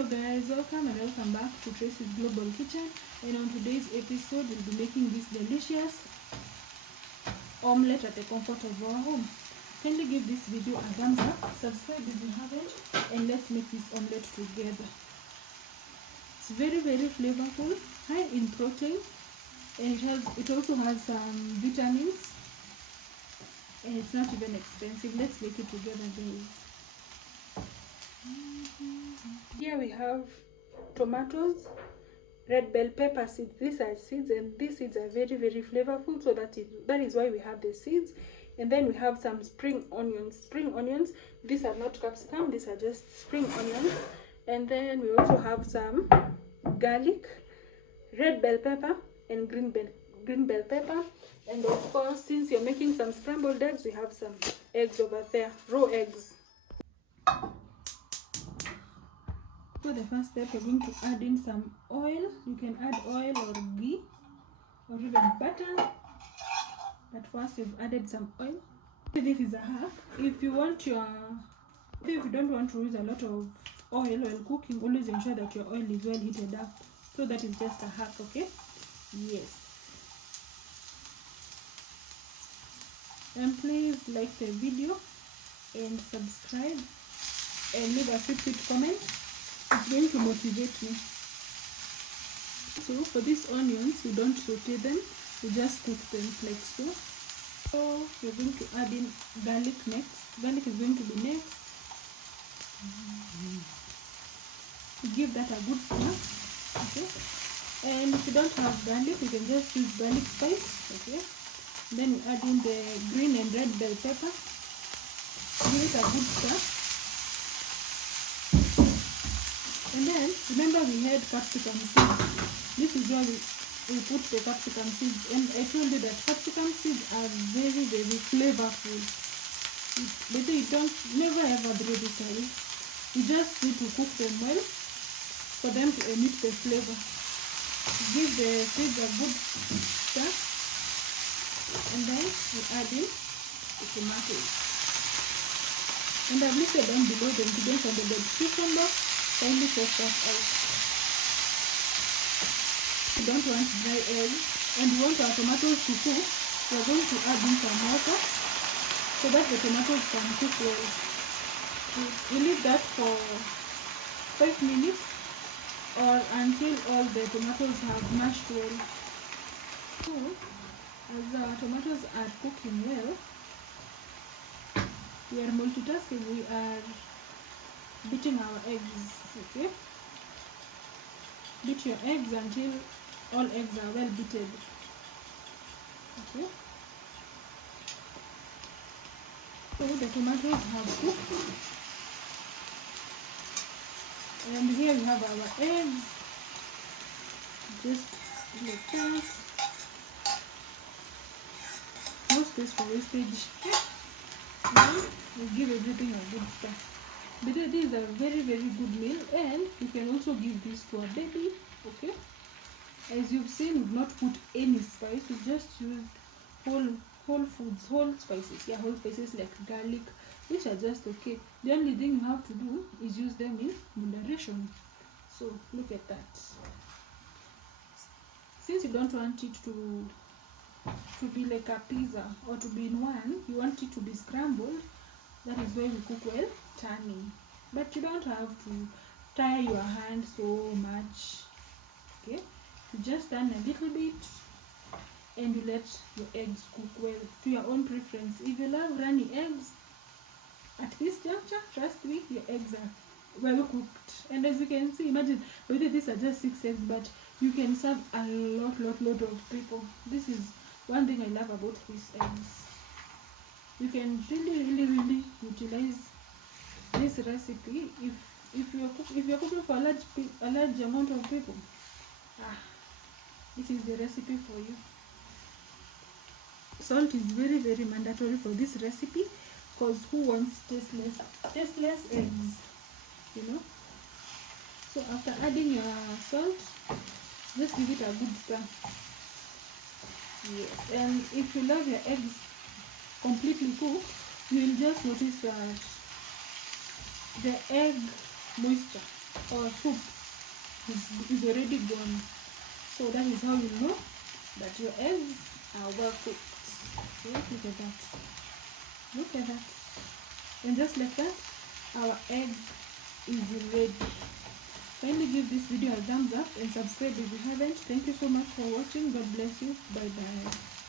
Hello guys, welcome and welcome back to Tracy's Global Kitchen, and on today's episode we'll be making this delicious omelette at the comfort of our home. Kindly give this video a thumbs up, subscribe if you haven't, and let's make this omelette together. It's very flavorful, high in protein, and it also has some vitamins, and it's not even expensive. Let's make it together guys. Here we have tomatoes, red bell pepper seeds. These are seeds, and these seeds are very flavorful, so that is why we have the seeds. And then we have some spring onions. These are not capsicum, these are just spring onions. And then we also have some garlic, red bell pepper, and green bell pepper. And of course, since you're making some scrambled eggs, we have some eggs over there, raw eggs. For the first step, we're going to add in some oil. You can add oil or ghee or even butter, but first we've added some oil. This is a hack. If you don't want to use a lot of oil while cooking, always ensure that your oil is well heated up. So that is just a hack, okay? Yes. And please like the video and subscribe and leave a sweet comment. It's going to motivate me. So for these onions, we don't saute them, we just cook them like so. So we're going to add in garlic next. Garlic is going to be next. Give that a good stir. Okay. And if you don't have garlic, you can just use garlic spice. Okay. Then we add in the green and red bell pepper. Give it a good stir. And then remember we had capsicum seeds. This is where we put the capsicum seeds, and I told you that capsicum seeds are very flavorful. But you don't never ever throw this away. You just need to cook them well for them to emit the flavor. Give the seeds a good stir, and then we add in the tomatoes. And I've listed down below the ingredients on the description box. Kindly check that out. You don't want dry egg and you want our tomatoes to cook, we are going to add in some water so that the tomatoes can cook well. We leave that for 5 minutes or until all the tomatoes have mashed well. So as our tomatoes are cooking well, we are multitasking. We are beating our eggs. Okay, beat your eggs until all eggs are well beaten. Okay, so the tomatoes have cooked, and here we have our eggs, just like that. No space for wastage. Now we give everything a good start. But this is a very good meal, and you can also give this to a baby. Okay, as you've seen, we've not put any spice, we just used whole spices. Yeah, whole spices like garlic, which are just okay. The only thing you have to do is use them in moderation. So look at that. Since you don't want it to be like a pizza or to be in one, you want it to be scrambled. That is why we cook well turning. But you don't have to tire your hand so much. Okay, you just turn a little bit and you let your eggs cook well to your own preference. If you love runny eggs, at this juncture, trust me, your eggs are well cooked. And as you can see, imagine whether these are just 6 eggs, but you can serve a lot of people. This is one thing I love about these eggs. You can really utilize this recipe if you're cooking for a large amount of people. This is the recipe for you. Salt is very mandatory for this recipe, because who wants tasteless eggs, you know? So after adding your salt, just give it a good stir. Yes, and if you love your eggs completely cooked, you will just notice that the egg moisture or soup is already gone. So that is how you know that your eggs are well cooked. Okay, look at that. Look at that. And just like that, our egg is ready. Kindly give this video a thumbs up and subscribe if you haven't. Thank you so much for watching. God bless you. Bye bye.